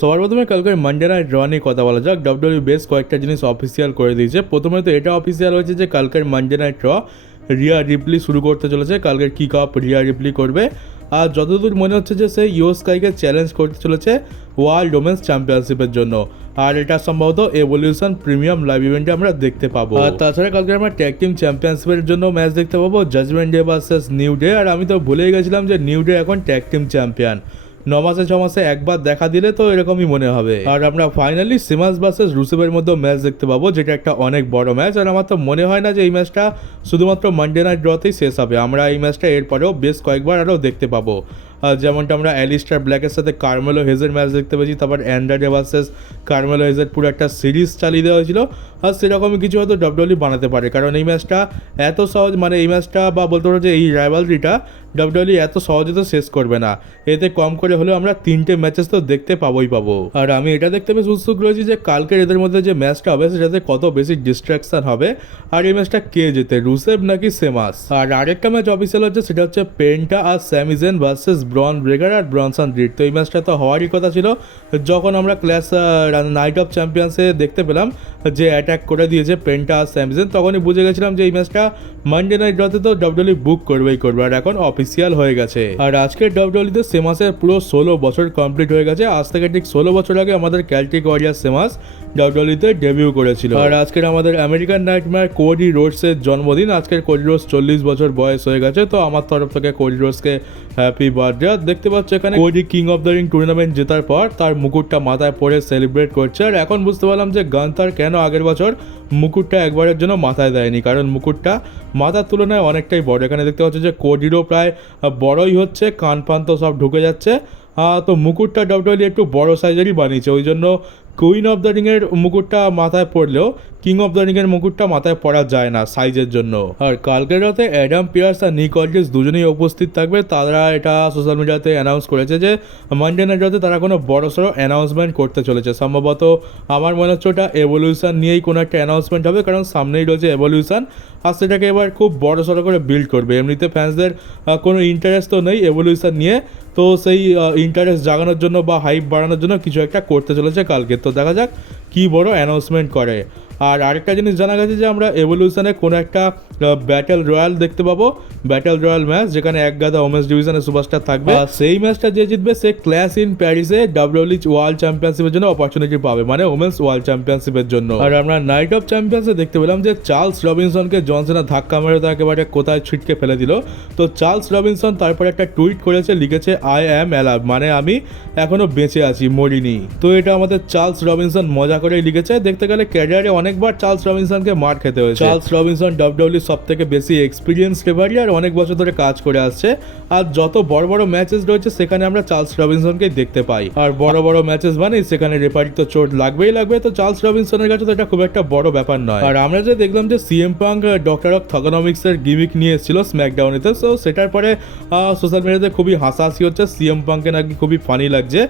সবার প্রথমে কালকের মানডে নাইট র নিয়ে কথা বলা যাক। ডাব্লিউডাব্লিউ বেশ কয়েকটা জিনিস অফিসিয়াল করে দিয়েছে। প্রথমে তো এটা অফিসিয়াল হয়েছে যে কালকের মানডে নাইট র রিয়া রিপ্লি শুরু করতে চলেছে। কালকের কিক অফ রিয়া রিপ্লি করবে। আর যতদূর মনে হচ্ছে যে সে ইও স্কাইকে চ্যালেঞ্জ করতে চলেছে ওয়ার্ল্ড ওমেন্স চ্যাম্পিয়নশিপের জন্য। আর এটা সম্ভবত এভলিউশন প্রিমিয়াম লাইভ ইভেন্টে আমরা দেখতে পাবো। আর তাছাড়া কালকে আমরা ট্যাগ টিম চ্যাম্পিয়নশিপের জন্য ম্যাচ দেখতে পাবো, judgment day versus new day. আর আমি তো ভুলেই গেছিলাম যে নিউ ডে এখন ট্যাগ টিম চ্যাম্পিয়ন। 9 মাসে 6 মাসে একবার দেখা দিলে তো এরকমই মনে হবে। আর আমরা ফাইনালি সিমাস ভার্সেস রুসেভের মধ্যে ম্যাচ দেখতে পাবো, যেটা একটা অনেক বড় ম্যাচ। আর আমার তো মনে হয় না যে এই ম্যাচটা শুধুমাত্র মানডে নাইট ড্রতেই শেষ হবে। আমরা এই ম্যাচটা এরপরেও বেশ কয়েকবার আরও দেখতে পাবো। যেমনটা আমরা অ্যালিস্টার ব্ল্যাকের সাথে কার্মেলো হেজের ম্যাচ দেখতে পেয়েছি, তারপর অ্যান্ড্রাডে ভার্সেস কার্মেলো হেজের পুরো একটা সিরিজ চালিয়ে দেওয়া হয়েছিল। আর সেরকমই কিছু হয়তো ডাব্লিউডাব্লিউ বানাতে পারে, কারণ এই ম্যাচটা এত সহজ, মানে এই ম্যাচটা বা বলতে পারো যে এই রাইভালরিটা ডাব্লিউডাব্লিউ এত সহজে তো শেষ করবে না। এতে কম করে হলেও আমরা 3টে ম্যাচেস তো দেখতে পাবোই পাবো। আর আমি এটা দেখতে বেশ উৎসুক রয়েছি যে কালকের এদের মধ্যে যে ম্যাচটা হবে সেটাতে কত বেশি ডিস্ট্রাকশন হবে। আর এই ম্যাচটা কে জেতে, রুসেভ নাকি সেমাস। আর আরেকটা ম্যাচ অফিসিয়াল হচ্ছে, সেটা হচ্ছে পেন্টা আর Sami Zayn versus Bron Breakker আর ব্রনসন রিড। তো এই ম্যাচটা তো হওয়ারই কথা ছিল। যখন আমরা ক্লাস নাইট অফ চ্যাম্পিয়ন্সে দেখতে পেলাম যে অ্যাটাক করে দিয়েছে পেন্টা আর স্যামি জেন, তখনই বুঝে গেছিলাম যে এই ম্যাচটা মানডে নাইট ড্রতে তো ডাব্লিউডাব্লিউ বুক করবেই করবে। আর এখন অফিসিয়াল হয়ে গেছে। আর আজকের ডাব্লিউডাব্লিউতে সেমাসের পুরো 16 বছর কমপ্লিট হয়ে গেছে। আজ থেকে ঠিক 16 বছর আগে আমাদের ক্যালটিক ওয়ারিয়ার সেমাস ডাব্লিউডাব্লিউতে ডেবিউ করেছিল। আর আজকের আমাদের আমেরিকান নাইটমেয়ার কোডি রোডসের জন্মদিন। আজকের কোডি রোডস 40 বছর বয়স হয়ে গেছে। তো আমার তরফ থেকে কোডি রোডসকে হ্যাপি বার্থডে। আর দেখতে পাচ্ছ এখানে Cody king of the ring tournament জেতার পর তার মুকুটটা মাথায় পরে সেলিব্রেট করছে। আর এখন বুঝতে পারলাম যে গান্থার কেন আগের বছর মুকুটটা একবারের জন্য মাথায় দেয়নি, কারণ মুকুটটা মাথার তুলনায় অনেকটাই বড়। এখানে দেখতে পাচ্ছ যে কোডিরও প্রায় বড়ই হচ্ছে, কান পান তো সব ঢুকে যাচ্ছে। তো মুকুটটা ডাব্লিউডাব্লিউ একটু বড় সাইজেরই বানিয়েছে, ওই জন্য কুইন অফ দ্য রিংয়ের মুকুটটা মাথায় পড়লেও কিং অফ দ্য রিংয়ের মুকুটটা মাথায় পড়া যায় না সাইজের জন্য। আর কালকের রাতে অ্যাডাম পিয়ার্স আর নিক অল্ড্রিচ দুজনেই উপস্থিত থাকবে। তারা এটা সোশ্যাল মিডিয়াতে অ্যানাউন্স করেছে যে মানডে নাইট রাতে তারা কোনো বড়সড় অ্যানাউন্সমেন্ট করতে চলেছে। সম্ভবত আমার মনে হচ্ছে ওটা এভলিউশন নিয়েই কোনো একটা অ্যানাউন্সমেন্ট হবে, কারণ সামনেই রয়েছে এভলিউশন। আর সেটাকে এবার খুব বড়সড় করে বিল্ড করবে। এমনিতে ফ্যান্সদের কোনো ইন্টারেস্ট তো নেই এভলিউশন নিয়ে, তো সেই ইন্টারেস্ট জাগানোর জন্য বা হাইপ বাড়ানোর জন্য কিছু একটা করতে চলেছে কালকে। তো দেখা যাক কী বড় অ্যানাউন্সমেন্ট করে। আর আরেকটা জিনিস জানা গেছে যে আমরা এভলিউশনে কোনো একটা ব্যাটেল রয়্যাল দেখতে পাবো, ব্যাটেল রয়্যাল ম্যাচ, যেখানে এক গাদা ওমেন্স ডিভিশনের সুপারস্টার থাকবে। আর সেই ম্যাচটা যে জিতবে সে ক্ল্যাশ ইন প্যারিসে ডাব্লিউডাব্লিউ ওয়ার্ল্ড চ্যাম্পিয়নশিপের জন্য অপরচুনিটি পাবে, মানে ওমেন্স ওয়ার্ল্ড চ্যাম্পিয়নশিপের জন্য। আর আমরা নাইট অফ চ্যাম্পিয়ন্সে দেখতে পেলাম যে চার্লস রবিনসনকে জন সিনা ধাক্কা মেরে তো একেবারে কোথায় ছিটকে ফেলে দিল। তো চার্লস রবিনসন তারপর একটা টুইট করেছে, লিখেছে আই অ্যাম অ্যালাইভ, মানে আমি এখনো বেঁচে আছি, মরিনি। তো এটা আমাদের চার্লস রবিনসন মজা করেই লিখেছে। দেখতে গেলে ক্যারিয়ারে অনেকবার চার্লস রবিনসনকে মার খেতে হয়েছে। চার্লস রবিনসন ডাব্লিউডাব্লিউ সব থেকে বেশি এক্সপিরিয়েন্স রেফারি, আর অনেক বছর ধরে কাজ করে আসছে। আর যত বড় বড় ম্যাচেস রয়েছে সেখানে আমরা চার্লস রবিনসনকে দেখতে পাই। আর বড় বড় ম্যাচেস মানে সেখানে রেফারি তো চোট লাগবেই লাগবে। তো চার্লস রবিনসনের কাছে তো এটা খুব একটা বড় ব্যাপার নয়। আর আমরা যে দেখলাম যে সিএম পাঙ্ক ডক্টর অফ থগনমিক্স এর গিমিক নিয়ে এসেছিল স্ম্যাকডাউনেতে, তো সেটার পরে সোশ্যাল মিডিয়াতে খুবই হাসাহাসি হচ্ছে। সিএম পাঙ্কে নাকি খুবই ফানি লাগছে।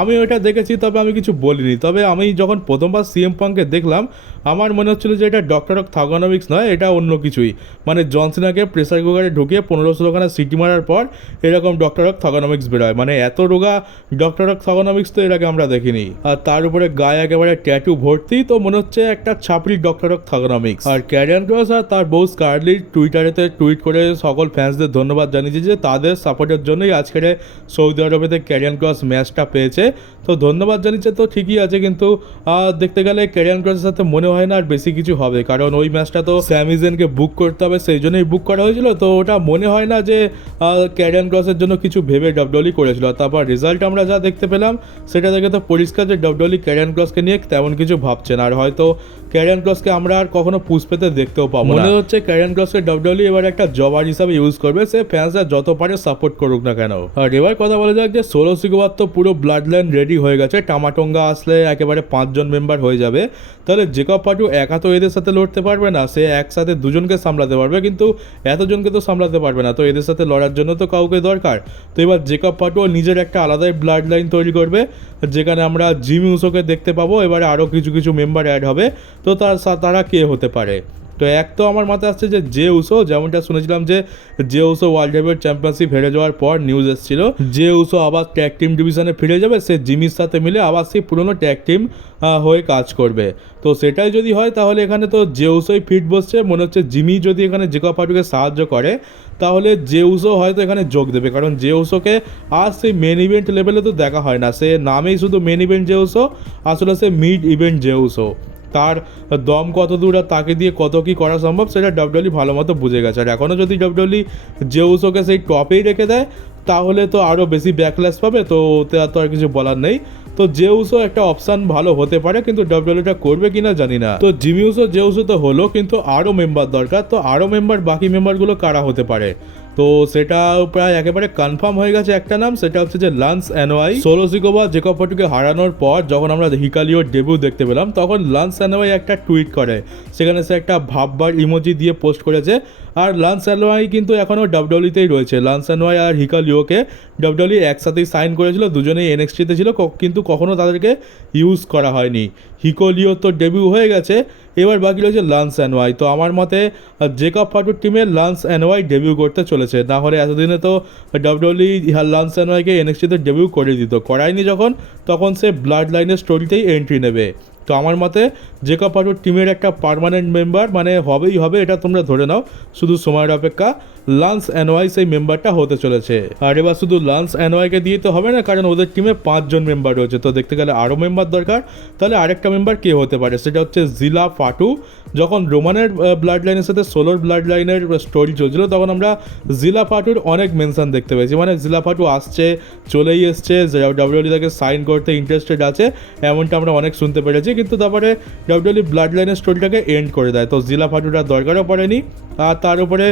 আমি ওইটা দেখেছি, তবে আমি কিছু বলিনি। তবে আমি যখন প্রথমবার সিএম পাঙ্কে দেখলাম আমার মনে হচ্ছিল যে এটা ডক্টর অফ থগনমিক্স নয়, এটা অন্য কিছুই। মানে জন সিনাকে প্রেসার কুকারে ঢুকিয়ে 15-16খানা সিটি মারার পর এরকম ডক্টর অফ থগনমিক্স বেরোয়, মানে এত রোগা ডক্টর অফ থগনমিক্স তো এর আগে আমরা দেখিনি। আর তার উপরে গায়ে একেবারে ট্যাটু ভর্তি, তো মনে হচ্ছে একটা ছাপড়ি ডক্টর অফ থগনমিক্স। আর ক্যারিয়ান ক্রস আর তার বউ স্কারলি টুইটারেতে টুইট করে সকল ফ্যান্সদের ধন্যবাদ জানিয়েছে যে তাদের সাপোর্টের জন্যই আজকের সৌদি আরবেতে ক্যারিয়ান ক্রস ম্যাচটা পেয়েছে। তো ধন্যবাদ জানিয়েছে তো ঠিকই আছে, কিন্তু দেখতে গেলে ক্যারিয়ান ক্রসের সাথে মনে হয় না আর বেশি কিছু হবে, কারণ ওই ম্যাচটা তো স্যামি জেনকে বুক করতে হবে সেই জন্যই বুক করা হয়েছিল। তো ওটা মনে হয় না যে ক্যারিয়ান ক্রসের জন্য কিছু ভেবে ডাব্লিউডাব্লিউ করেছিল। তারপর রেজাল্ট আমরা যা দেখতে পেলাম সেটা দেখে তো পরিষ্কার যে ডাব্লিউডাব্লিউ ক্যারিয়ান ক্রসকে নিয়ে তেমন কিছু ভাবছেন। আর হয়তো ক্যারিয়ান ক্রসকে আমরা আর কখনো পুশ পেতে দেখতেও পাবো না। মনে হচ্ছে ক্যারিয়ান ক্রসকে ডাব্লিউডাব্লিউ এবার একটা জবার হিসাবে ইউজ করবে, সে ফ্যান্সরা যত পারে সাপোর্ট করুক না কেন। আর এবার কথা বলা যাক যে সোলো সিকোবার তো পুরো ব্লাড লাইন রেডি হয়ে গেছে। টামাটোঙ্গা আসলে একেবারে 5 জন মেম্বার হয়ে যাবে। তাহলে জেকব পাটু একা তো এদের সাথে লড়তে পারবে না, সে একসাথে দুজনকে সামলাতে পারবে, কিন্তু এতজনকে তো সামলাতে পারবে না। তো এদের সাথে লড়ার জন্য তো কাউকে দরকার। তো এবার জেকব পাটুও নিজের একটা আলাদাই ব্লাড লাইন তৈরি করবে, যেখানে আমরা জিমি উসোকে দেখতে পাবো। এবারে আরও কিছু মেম্বার অ্যাড হবে। তো তারা কে হতে পারে? তো এক তো আমার মাথায় আসছে যে জে উসো, যেমনটা শুনেছিলাম যে J Uso world heavyweight championship হেরে যাওয়ার পর নিউজ এসেছিল জে উসো আবার ট্যাগ টিম ডিভিশনে ফিরে যাবে, সে জিমির সাথে মিলে আবার সেই পুরনো ট্যাগ টিম হয়ে কাজ করবে। তো সেটাই যদি হয় তাহলে এখানে তো জে উসোই ফিট বসছে, মনে হচ্ছে জিমি যদি এখানে জেকব হার্টুকে সাহায্য করে তাহলে জে উসো হয়তো এখানে যোগ দেবে, কারণ জে উসোকে আর সেই মেন ইভেন্ট লেভেলে তো দেখা হয় না, সে নামেই শুধু মেন ইভেন্ট জে উসো, আসলে সে মিড ইভেন্ট জে উসো। তার দম কত দূর আর তাকে দিয়ে কত কী করা সম্ভব সেটা ডাব্লিউডব্লিউ ভালো মতো বুঝে গেছে। আর এখনও যদি ডাব্লিউডব্লিউ জে উসোকে সেই টপেই রেখে দেয় তাহলে তো আরও বেশি ব্যাকল্যাশ পাবে, তো ওতে আর তো আর কিছু বলার নেই। তো জে উসো একটা অপশান ভালো হতে পারে, কিন্তু ডাব্লিউডব্লিউটা করবে কিনা জানি না। তো জিমি উসো জে উসো তো হলো, কিন্তু আরও মেম্বার দরকার। তো আরও মেম্বার, বাকি মেম্বারগুলো কারা হতে পারে? তো সেটা প্রায় একেবারে কনফার্ম হয়ে গেছে একটা নাম, সেটা হচ্ছে যে লান্স অ্যানোয়াই। সোলো সিকোভা জেকব হার্টুকে হারানোর পর যখন আমরা হিকালিওর ডেবিউ দেখতে পেলাম তখন লান্স অ্যানোয়াই একটা টুইট করে, সেখানে সে একটা ভাববার ইমোজি দিয়ে পোস্ট করেছে। আর লান্স অ্যানোয়াই কিন্তু এখনও ডাব্লিউডব্লিউতেই রয়েছে। লান্স অ্যানোয়াই আর হিকালিওকে ডাব্লিউডব্লিউ একসাথেই সাইন করেছিল, দুজনেই এনএক্সটিতে ছিল, কিন্তু কখনও তাদেরকে ইউজ করা হয়নি। হিকালিও তো ডেবিউ হয়ে গেছে, এবার বাকি রয়েছে লান্স অ্যানোয়াই। তো আমার মতে জেকব হার্টুর টিমে লান্স অ্যানোয়াই ডেবিউ করতে চলেছে, না হলে এতদিনে তো ডাব্লিউডব্লিউ লান্স অ্যানোয়াইকে এনএক্সটিতে ডেবিউ করে দিত, করায়নি যখন, তখন সে ব্লাড লাইনের স্টোরিতেই এন্ট্রি নেবে। তো আমার মতে জেকব হার্টুর টিমের একটা পার্মানেন্ট মেম্বার মানে হবেই হবে, এটা তোমরা ধরে নাও, শুধু সময়ের অপেক্ষা। লান্স অ্যানোয়াই সেই মেম্বারটা হতে চলেছে। আর এবার শুধু লান্স অ্যানোয়াইকে দিয়ে তো হবে না, কারণ ওদের টিমে 5 জন মেম্বার রয়েছে, তো দেখতে গেলে আরও মেম্বার দরকার। তাহলে আরেকটা মেম্বার কে হতে পারে? সেটা হচ্ছে জিলা ফাটু। যখন রোমানের ব্লাড লাইনের সাথে সোলোর ব্লাড লাইনের স্টোরি চলছিল তখন আমরা জিলা ফাটুর অনেক মেনশন দেখতে পেয়েছি, মানে জিলা ফাটু আসছে, চলেই এসছে, ডাব্লিউডব্লিউ তাকে সাইন করতে ইন্টারেস্টেড আছে, এমনটা আমরা অনেক শুনতে পেরেছি। কিন্তু তারপরে ডাব্লিউডব্লিউ ব্লাড লাইনের স্টোরিটাকে এন্ড করে দেয়, তো জিলা ফাটুটা দরকারও পড়েনি। আর তার উপরে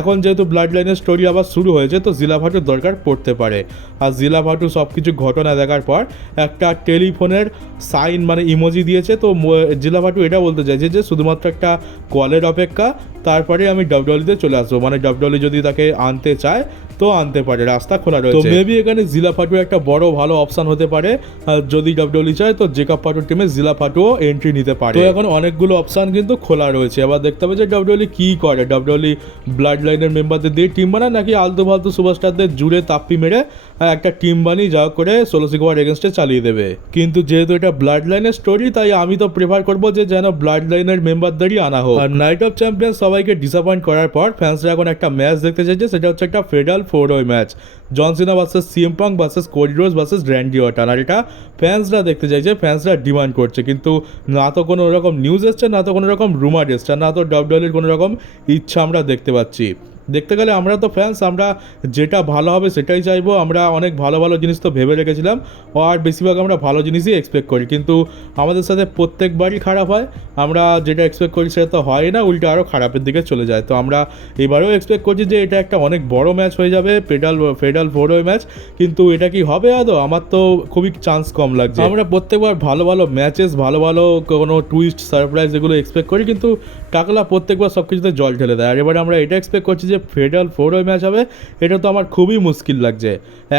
এখন যেহেতু ব্লাড লাইনের স্টোরি আবার শুরু হয়েছে তো জিলা ফাটুর দরকার পড়তে পারে। আর জিলা ফাটু সব কিছু ঘটনা দেখার পর একটা টেলিফোনের সাইন মানে ইমোজি দিয়েছে, তো জিলা ফাটু এটা বলতে চাইছে যে শুধুমাত্র একটা কলের অপেক্ষা, তারপরে আমি ডাব্লিউডব্লিউতে চলে আসবো, মানে ডাব্লিউডব্লিউ যদি তাকে আনতে চায় তো আনতে পারে, রাস্তা খোলা রয়েছে। তো মেবি এখানে জিলা ফাটু একটা বড় ভালো অপশন হতে পারে, যদি ডাব্লিউডব্লিউ চায় তো জেকব হার্টুর টিমে জিলা ফাটুও এন্ট্রি নিতে পারে। তো এখন অনেকগুলো অপশন কিন্তু খোলা রয়েছে, এবার দেখতে হবে যে ডাব্লিউডব্লিউ কী করে। ডাব্লিউডব্লিউ ব্লাড লাইনের মেম্বারদের দিয়ে টিম বানায় নাকি আলতু ফালতু সুপারস্টারদের জুড়ে তাপ্পি মেরে একটা টিম বানিয়ে যা করে সোলো সিকোভার এগেনস্টে চালিয়ে দেবে। কিন্তু যেহেতু এটা ব্লাড লাইনের স্টোরি তাই আমি তো প্রেফার করবো যে যেন ব্লাড লাইনের মেম্বারদেরই আনা হোক। আর নাইট অফ চ্যাম্পিয়ন সবাইকে ডিসঅ্যাপয়েন্ট করার পর ফ্যান্সরা এখন একটা ম্যাচ দেখতে চাইছে, সেটা হচ্ছে একটা fatal 4-way match, John Cena versus CM Punk versus Cody Rhodes versus Randy Orton. আর এটা ফ্যান্সরা দেখতে চাইছে, ফ্যান্সরা ডিমান্ড করছে, কিন্তু না তো কোনো রকম নিউজ এসছে, না তো কোনো রকম রুমার এসছে, না তো ডাব্লিউডব্লিউর কোনো রকম ইচ্ছা আমরা দেখতে পাচ্ছি। দেখতে গেলে আমরা তো ফ্যান্স, আমরা যেটা ভালো হবে সেটাই চাইবো। আমরা অনেক ভালো ভালো জিনিস তো ভেবে রেখেছিলাম, আর বেশিরভাগ আমরা ভালো জিনিসই এক্সপেক্ট করি, কিন্তু আমাদের সাথে প্রত্যেকবারই খারাপ হয়। আমরা যেটা এক্সপেক্ট করি সেটা তো হয় না, উল্টে আরও খারাপের দিকে চলে যায়। তো আমরা এবারেও এক্সপেক্ট করছি যে এটা একটা অনেক বড় ম্যাচ হয়ে যাবে, ফেডাল 4-way ম্যাচ, কিন্তু এটা কি হবে আদৌ? আমার তো খুবই চান্স কম লাগছে। আমরা প্রত্যেকবার ভালো ভালো ম্যাচেস, ভালো ভালো কোনো টুইস্ট, সারপ্রাইজ এগুলো এক্সপেক্ট করি, কিন্তু টাকলা প্রত্যেকবার সব কিছুতে জল ঢেলে দেয়। আর এবারে আমরা এটা এক্সপেক্ট করছি যে ফেডাল 4-way ম্যাচ হবে, এটা তো আমার খুবই মুশকিল লাগছে।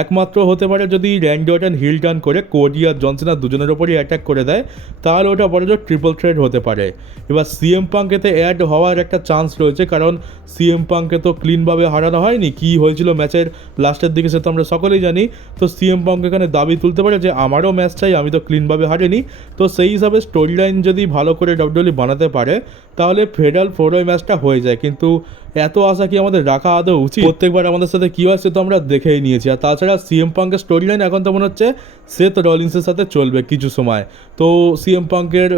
একমাত্র হতে পারে যদি র্যান্ডি অর্টন হিল টার্ন করে কোডি আর জন সিনা দুজনের ওপরই অ্যাটাক করে দেয়, তাহলে ওটা বড় জোর ট্রিপল থ্রেট হতে পারে। এবার সিএম পাঙ্কেতে অ্যাড হওয়ার একটা চান্স রয়েছে, কারণ সিএম পাঙ্কে তো ক্লিনভাবে হারানো হয়নি, কী হয়েছিল ম্যাচের লাস্টের দিকে সে তো আমরা সকলেই জানি। তো সিএম পাঙ্ক এখানে দাবি তুলতে পারে যে আমারও ম্যাচ চাই, আমি তো ক্লিনভাবে হারিনি। তো সেই হিসাবে স্টোরি লাইন যদি ভালো করে ডাব্লিউডব্লিউ বানাতে পারে তাহলে ফেডাল 4-way ম্যাচটা হয়ে যায়, কিন্তু এত আশা কি আমাদের রাখা আদৌ উচিত? প্রত্যেকবার আমাদের সাথে কী হয় সে তো আমরা দেখেই নিয়েছি। আর তাছাড়া সিএম পাঙ্কের স্টোরি লাইন এখন তো মনে হচ্ছে সেথ রলিন্সের সাথে চলবে কিছু সময়, তো সিএম পাঙ্কের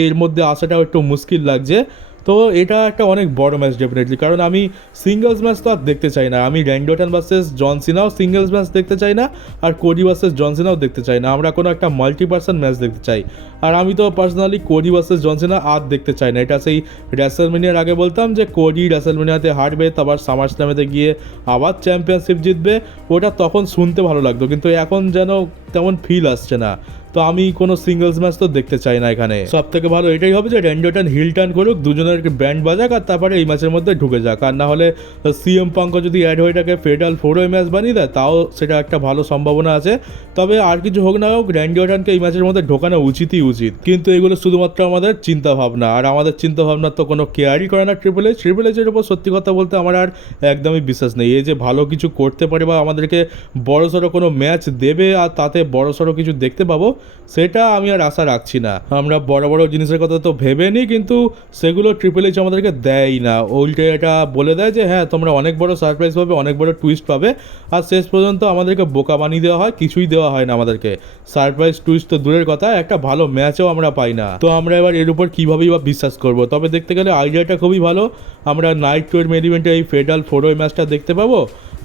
এর মধ্যে আসাটাও একটু মুশকিল লাগছে। তো এটা একটা অনেক বড় ম্যাচ ডেফিনেটলি, কারণ আমি সিঙ্গলস ম্যাচ তো আর দেখতে চাই না, আমি র্যান্ডি অর্টন ভার্সেস জন সিনাও সিঙ্গলস ম্যাচ দেখতে চাই না, আর কোডি ভার্সেস জন সিনাও দেখতে চাই না। আমরা কোনো একটা মাল্টি পার্সন ম্যাচ দেখতে চাই, আর আমি তো পার্সোনালি কোডি ভার্সেস জন সিনা আর দেখতে চাই না। এটা সেই রেসলম্যানিয়ার আগে বলতাম যে কোডি রেসলম্যানিয়াতে হারবে, তারপর সামার স্ল্যামেতে গিয়ে আবার চ্যাম্পিয়নশিপ জিতবে, ওটা তখন শুনতে ভালো লাগতো, কিন্তু এখন যেন তেমন ফিল আসছে না। তো তো আমি কোনো সিঙ্গলস ম্যাচ তো দেখতে চাই না এখানে। সব থেকে ভালো এটাই হবে যে র্যান্ডি অর্টন হিল টার্ন করুক, দুজনের ব্যান্ড বাজাক আর তারপরে এই ম্যাচের মধ্যে ঢুকে যাক। আর না হলে সিএম পাঙ্কও যদি অ্যাড হয়ে থাকে ফেডাল 4 ম্যাচ বানিয়ে দেয়, তাও সেটা একটা ভালো সম্ভাবনা আছে। তবে আর কিছু হোক না হোক, র্যান্ডি অর্টনকে এই ম্যাচের মধ্যে ঢোকানো উচিতই উচিত। কিন্তু এগুলো শুধুমাত্র আমাদের চিন্তা ভাবনা, আর আমাদের চিন্তা ভাবনার তো কোনো কেয়ারই করে না ট্রিপল এইচের উপর। সত্যি কথা বলতে আমার আর একদমই বিশ্বাস নেই এই যে ভালো কিছু করতে পারে বা আমাদেরকে বড়সড় কোনো ম্যাচ দেবে আর তাতে বড়সড় কিছু দেখতে পাবো, সেটা আমি আর আশা রাখছি না। আমরা বড় বড় জিনিসের কথা তো ভেবে নিই, কিন্তু সেগুলো ট্রিপল এইচ আমাদেরকে দেয় না। উল্টে এটা বলে দেয় যে হ্যাঁ তোমরা অনেক বড় সারপ্রাইজ পাবে, অনেক বড় টুইস্ট পাবে, আর শেষ পর্যন্ত আমাদেরকে বোকা বানিয়ে দেওয়া হয়, কিছুই দেওয়া হয় না আমাদেরকে। সারপ্রাইজ টুইস্ট তো দূরের কথা, একটা ভালো ম্যাচও আমরা পাই না। তো আমরা এবার এর উপর কীভাবেই বা বিশ্বাস করবো? তবে দেখতে গেলে আইডিয়াটা খুবই ভালো। আমরা নাইট 2 এর মেন ইভেন্টে এই ফেডাল 4 ম্যাচটা দেখতে পাবো,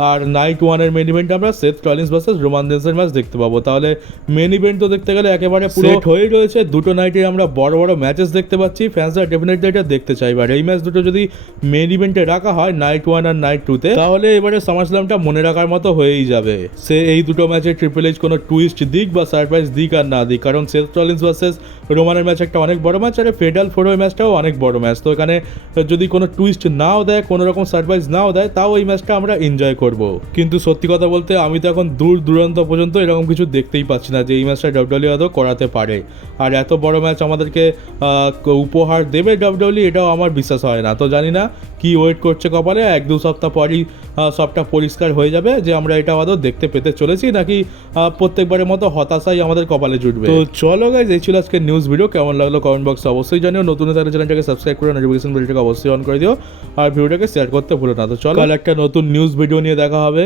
আর নাইট 1 এর মেন ইভেন্টে আমরা সেথ রলিন্স ভার্সেস রোমান রেন্সের ম্যাচ দেখতে পাবো। তাহলে মেন ইভেন্ট তো দেখতে গেলে একেবারে পুরো সেট হয়ে রয়েছে। দুটো নাইটে আমরা বড় বড় ম্যাচেস দেখতে পাচ্ছি, ফ্যান্সরা ডেফিনেটলি এটা দেখতে চাইবে। আর এই ম্যাচ দুটো যদি মেন ইভেন্টে রাখা হয় নাইট 1 আর নাইট 2-তে, তাহলে এবারে সামারস্ল্যামটা মনে রাখার মতো হয়েই যাবে। সে এই দুটো ম্যাচে ট্রিপল এইচ কোনো টুইস্ট দিক বা সারপ্রাইজ দিক আর না দিক, কারণ সেথ রলিন্স ভার্সেস রোমানের ম্যাচ একটা অনেক বড় ম্যাচ, আর ফেডাল 4 ম্যাচটাও অনেক বড় ম্যাচ। তো এখানে যদি কোনো টুইস্ট নাও দেয়, কোনো রকম সারপ্রাইজ নাও দেয়, তাও এই ম্যাচটা আমরা এনজয় করব। কিন্তু সত্যি কথা বলতে আমি তো এখন দূর দূরান্ত পর্যন্ত এরকম কিছু দেখতেই পাচ্ছি না যে এই ম্যাচটা ডাব্লিউডাব্লিউ আদৌ করাতে পারে। আর এত বড় ম্যাচ আমাদেরকে উপহার দেবে ডাব্লিউডাব্লিউ, এটাও আমার বিশ্বাস হয় না। তো জানি না কি ওয়েট করছে কপালে, 1-2 সপ্তাহ পরই সবটা পরিষ্কার হয়ে যাবে যে আমরা এটা আদৌ দেখতে পেতে চলেছি নাকি প্রত্যেকবারের মতো হতাশাই আমাদের কপালে জুটবে। তো চলো গাইজ, এই ছিল আজকে নিউজ ভিডিও। কেমন লাগলো কমেন্ট বক্সে অবশ্যই জানিও। নতুন তাহলে চ্যানেলটাকে সাবস্ক্রাইব করে নোটিফিকেশন বেলটাকে অবশ্যই অন করে দিও, আর ভিডিওটাকে শেয়ার করতে ভুলো না। তো চলো, কাল একটা নতুন নিউজ ভিডিও নিয়ে দেখা হবে।